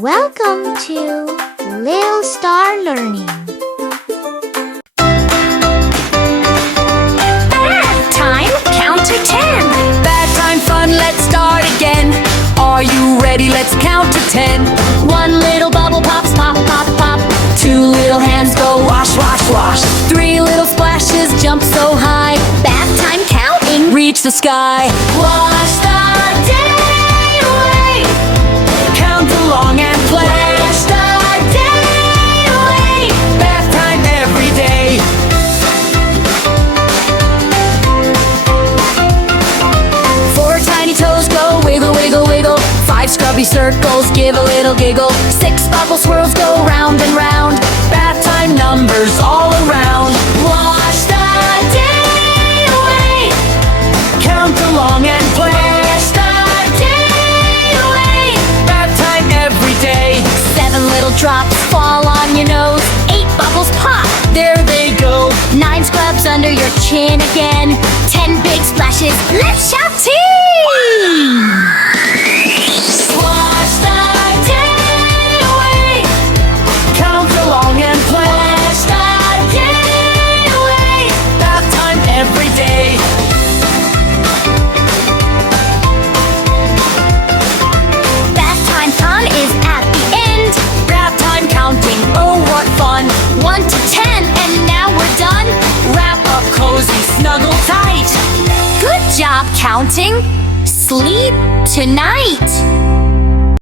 Welcome to Little Star Learning. Bath time, count to 10. Bath time fun, let's start again. Are you ready? Let's count to 10. One little bubble pops, pop, pop, pop. Two little hands go wash, wash, wash. Three little splashes jump so high. Bath time counting, reach the sky. Wash the day away. Count along and play. Wash the day away. Bath time every day. Four tiny toes go wiggle, wiggle, wiggle. Five scrubby circles give a little giggle. Six bubble swirls go round and round. Bath time numbers all around. Wash the day away. Count along and play. Wash the day away. Bath time every day. Seven little drops fall on your nose. Eight bubbles pop, there they go. Nine scrubs under your chin again. 10 big splashes, let's shout tea! Wash the day away. Count along and play. Wash the day away. Bath time every day. Bath time fun is at the end. Bath time counting, oh what fun. 1 to 10 and now we're done. Wrap up cozy, snuggle tight. Good job counting. Sleep tonight.